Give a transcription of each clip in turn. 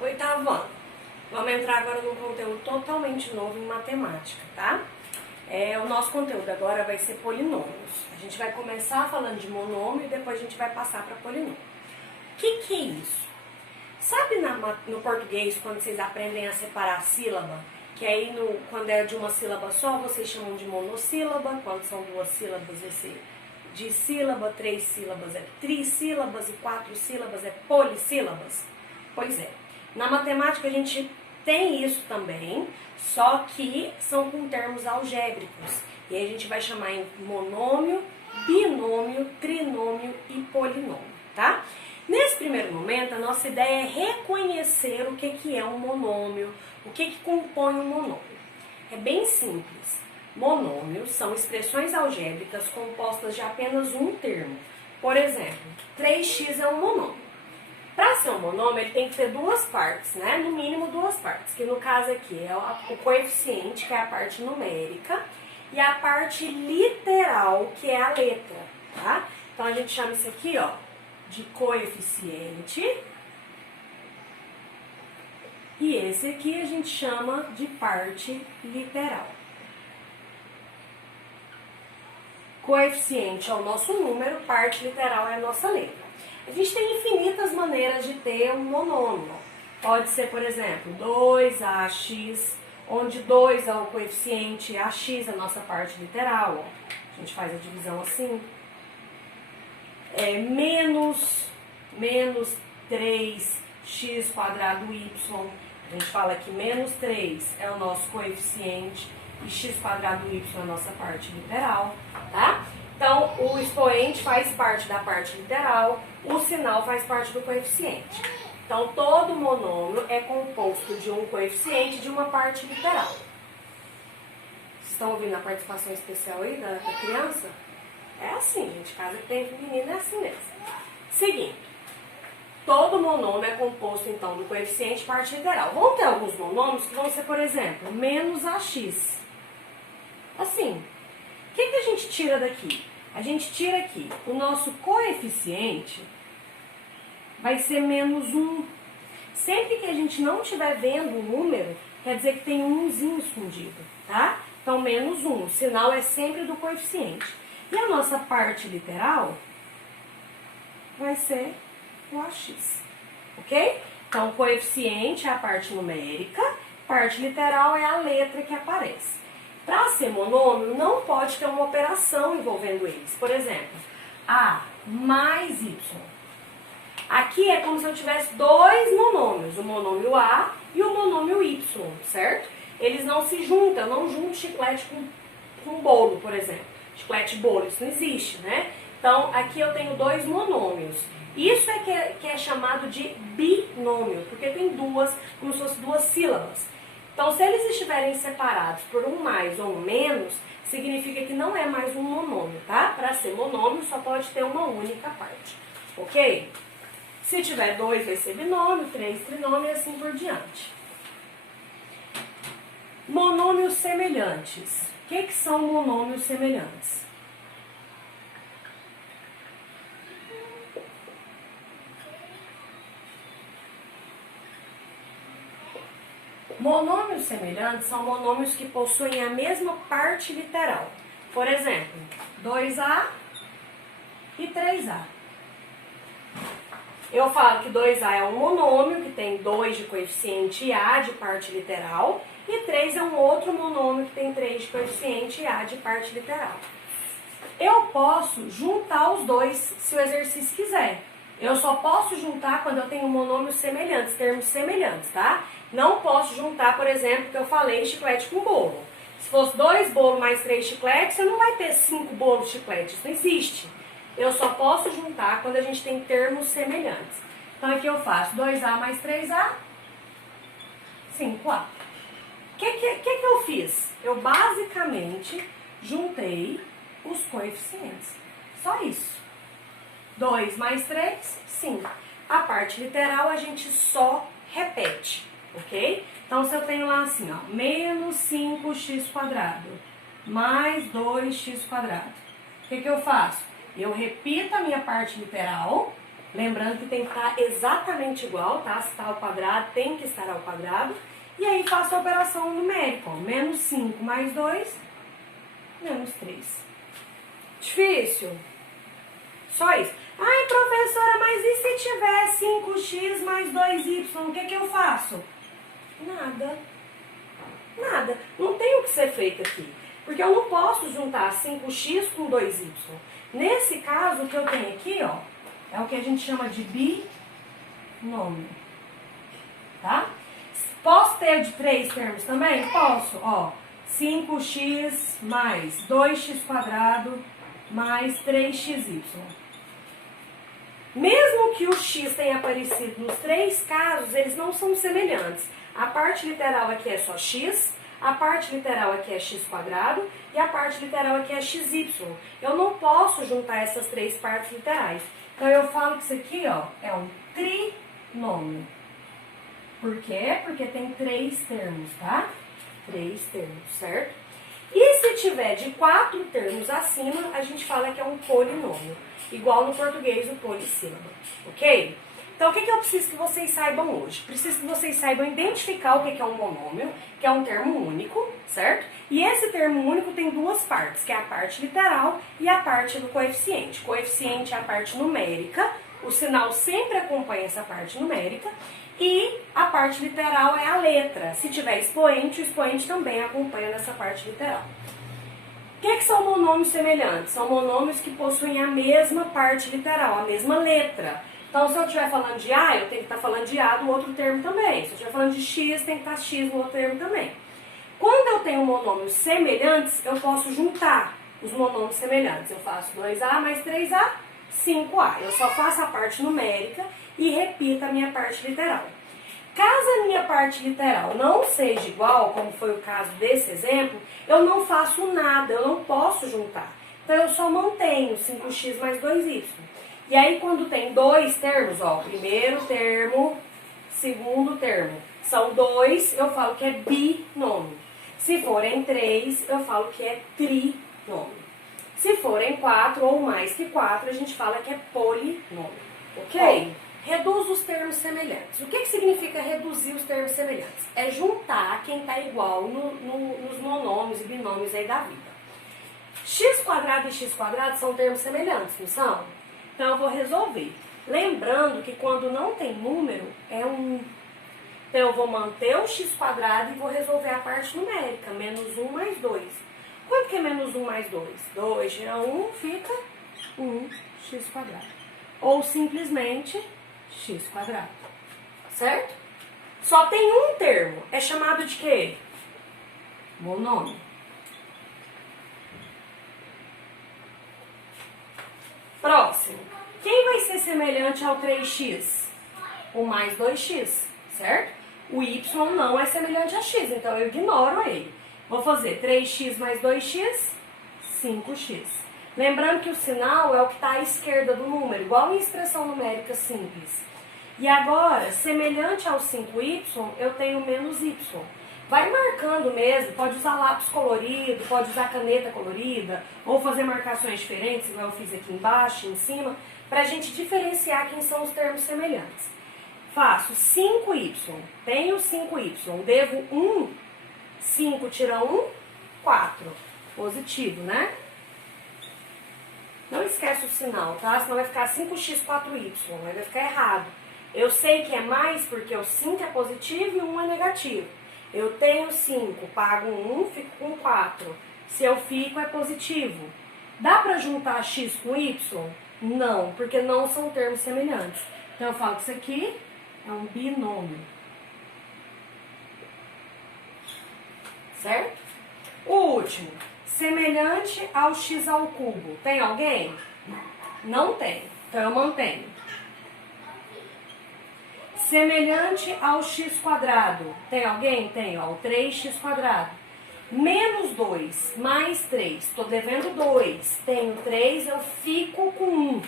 Oitavo ano. Vamos entrar agora num conteúdo totalmente novo em matemática, tá? O nosso conteúdo agora vai ser polinômios. A gente vai começar falando de monômio e depois a gente vai passar para polinômio. O que é isso? Sabe no português, quando vocês aprendem a separar a sílaba, que aí quando é de uma sílaba só, vocês chamam de monossílaba, quando são duas sílabas, esse dissílaba, três sílabas é trissílabas e quatro sílabas é polissílabas? Pois é, na matemática a gente tem isso também, só que são com termos algébricos. E aí a gente vai chamar em monômio, binômio, trinômio e polinômio, tá? Nesse primeiro momento, a nossa ideia é reconhecer o que é um monômio, o que compõe um monômio. É bem simples. Monômios são expressões algébricas compostas de apenas um termo. Por exemplo, 3x é um monômio. Para ser um monômio, ele tem que ter duas partes, né? No mínimo duas partes, que no caso aqui é o coeficiente, que é a parte numérica, e a parte literal, que é a letra, tá? Então a gente chama isso aqui, ó, de coeficiente. E esse aqui a gente chama de parte literal. Coeficiente é o nosso número, parte literal é a nossa letra. A gente tem infinitas maneiras de ter um monômio. Pode ser, por exemplo, 2ax, onde 2 é o coeficiente, ax é a nossa parte literal. Ó. A gente faz a divisão assim. Menos 3x quadrado y. A gente fala que menos 3 é o nosso coeficiente e x quadrado y é a nossa parte literal, tá? Então, o expoente faz parte da parte literal, o sinal faz parte do coeficiente. Então, todo monômio é composto de um coeficiente e de uma parte literal. Vocês estão ouvindo a participação especial aí da criança? É assim, gente. Casa que tem menino é assim mesmo. Seguinte. Todo monômio é composto, então, do coeficiente e parte literal. Vão ter alguns monômios que vão ser, por exemplo, menos ax. Assim. O que a gente tira daqui? A gente tira aqui. O nosso coeficiente vai ser menos 1. Sempre que a gente não estiver vendo o número, quer dizer que tem um umzinho escondido, tá? Então, menos 1. O sinal é sempre do coeficiente. E a nossa parte literal vai ser o ax, ok? Então, coeficiente é a parte numérica, parte literal é a letra que aparece. Para ser monômio, não pode ter uma operação envolvendo eles. Por exemplo, A mais Y. Aqui é como se eu tivesse dois monômios, o monômio A e o monômio Y, certo? Eles não se juntam, eu não junto chiclete com bolo, por exemplo. Chiclete e bolo, isso não existe, né? Então, aqui eu tenho dois monômios. Isso que é chamado de binômio, porque tem duas, como se fossem duas sílabas. Então, se eles estiverem separados por um mais ou um menos, significa que não é mais um monômio, tá? Para ser monômio, só pode ter uma única parte, ok? Se tiver 2, vai ser binômio, 3, trinômio e assim por diante. Monômios semelhantes. O que são monômios semelhantes? Monômios semelhantes são monômios que possuem a mesma parte literal. Por exemplo, 2a e 3a. Eu falo que 2a é um monômio que tem 2 de coeficiente e a de parte literal, e 3 é um outro monômio que tem 3 de coeficiente e a de parte literal. Eu posso juntar os dois se o exercício quiser. Eu só posso juntar quando eu tenho monômios semelhantes, termos semelhantes, tá? Não posso juntar, por exemplo, que eu falei chiclete com bolo. Se fosse 2 bolos mais 3 chicletes, você não vai ter 5 bolos de chiclete. Isso não existe. Eu só posso juntar quando a gente tem termos semelhantes. Então, aqui eu faço 2a mais 3a, 5a. O que eu fiz? Eu basicamente juntei os coeficientes. Só isso. 2 mais 3, 5. A parte literal a gente só repete, ok? Então, se eu tenho lá assim, ó, menos 5x quadrado mais 2x quadrado, o que eu faço? Eu repito a minha parte literal Lembrando que tem que estar exatamente igual, tá? Se está ao quadrado, tem que estar ao quadrado. E aí faço a operação numérica, ó. Menos 5 mais 2, menos 3. Difícil? Só isso. Ai, professora, mas e se tiver 5x mais 2y, o que eu faço? Nada. Nada. Não tem o que ser feito aqui. Porque eu não posso juntar 5x com 2y. Nesse caso, o que eu tenho aqui, ó, é o que a gente chama de binômio. Tá? Posso ter de 3 termos também? Posso. Ó, 5x mais 2x² mais 3xy. Mesmo que o x tenha aparecido nos 3 casos, eles não são semelhantes. A parte literal aqui é só x, a parte literal aqui é x² e a parte literal aqui é xy. Eu não posso juntar essas 3 partes literais. Então eu falo que isso aqui, ó, é um trinômio. Por quê? Porque tem 3 termos, tá? 3 termos, certo? E se tiver de 4 termos acima, a gente fala que é um polinômio. Igual no português, o polissílabo. Ok? Então, o que eu preciso que vocês saibam hoje? Preciso que vocês saibam identificar o que é um monômio, que é um termo único, certo? E esse termo único tem 2 partes, que é a parte literal e a parte do coeficiente. Coeficiente é a parte numérica, o sinal sempre acompanha essa parte numérica, e a parte literal é a letra. Se tiver expoente, o expoente também acompanha nessa parte literal. O que são monômios semelhantes? São monômios que possuem a mesma parte literal, a mesma letra. Então, se eu estiver falando de A, eu tenho que estar falando de A do outro termo também. Se eu estiver falando de X, tem que estar X no outro termo também. Quando eu tenho monômios semelhantes, eu posso juntar os monômios semelhantes. Eu faço 2A mais 3A, 5A. Eu só faço a parte numérica e repito a minha parte literal. Caso a minha parte literal não seja igual, como foi o caso desse exemplo, eu não faço nada, eu não posso juntar. Então, eu só mantenho 5x mais 2y. E aí, quando tem 2 termos, ó, primeiro termo, segundo termo, são 2, eu falo que é binômio. Se forem 3, eu falo que é trinômio. Se forem 4 ou mais que 4, a gente fala que é polinômio. Ok? Reduz os termos semelhantes. O que significa reduzir os termos semelhantes? É juntar quem está igual nos monômios e binômios aí da vida. x² e x² são termos semelhantes, não são? Então eu vou resolver. Lembrando que quando não tem número, é 1. Então eu vou manter o x² e vou resolver a parte numérica. Menos 1 mais 2. Quanto que é menos 1 mais 2? 2 tira 1, fica 1x². Ou simplesmente x². Certo? Só tem um termo. É chamado de quê? Monômio. Próximo. Quem vai ser semelhante ao 3x? O mais 2x, certo? O y não é semelhante a x, então eu ignoro ele. Vou fazer 3x mais 2x, 5x. Lembrando que o sinal é o que está à esquerda do número, igual em expressão numérica simples. E agora, semelhante ao 5y, eu tenho menos y. Vai marcando mesmo, pode usar lápis colorido, pode usar caneta colorida, ou fazer marcações diferentes, igual eu fiz aqui embaixo, em cima, para a gente diferenciar quem são os termos semelhantes. Faço 5y, tenho 5y, devo 1, 5 tira 1, 4. Positivo, né? Não esquece o sinal, tá? Senão vai ficar 5x4y, vai ficar errado. Eu sei que é mais porque o 5 é positivo e o 1 é negativo. Eu tenho 5, pago 1, fico com 4. Se eu fico, é positivo. Dá para juntar x com y? Não, porque não são termos semelhantes. Então, eu falo que isso aqui é um binômio. Certo? O último, semelhante ao x ao cubo. Tem alguém? Não tem. Então, eu mantenho. Semelhante ao x². Tem alguém? Tem, ó, o 3x². Menos 2 mais 3. Estou devendo 2. Tenho 3, eu fico com 1.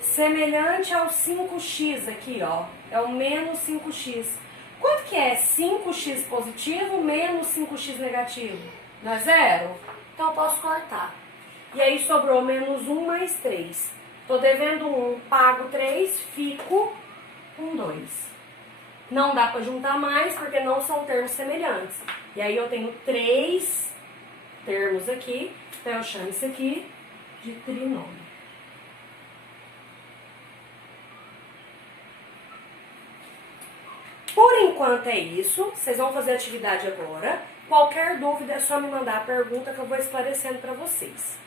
Semelhante ao 5x aqui, ó. É o menos 5x. Quanto que é 5x positivo menos 5x negativo? Não é 0? Então eu posso cortar. E aí sobrou menos 1 mais 3. Tô devendo 1, pago 3, fico com 2. Não dá para juntar mais porque não são termos semelhantes. E aí eu tenho 3 termos aqui, então eu chamo isso aqui de trinômio. Por enquanto é isso, vocês vão fazer a atividade agora. Qualquer dúvida é só me mandar a pergunta que eu vou esclarecendo para vocês.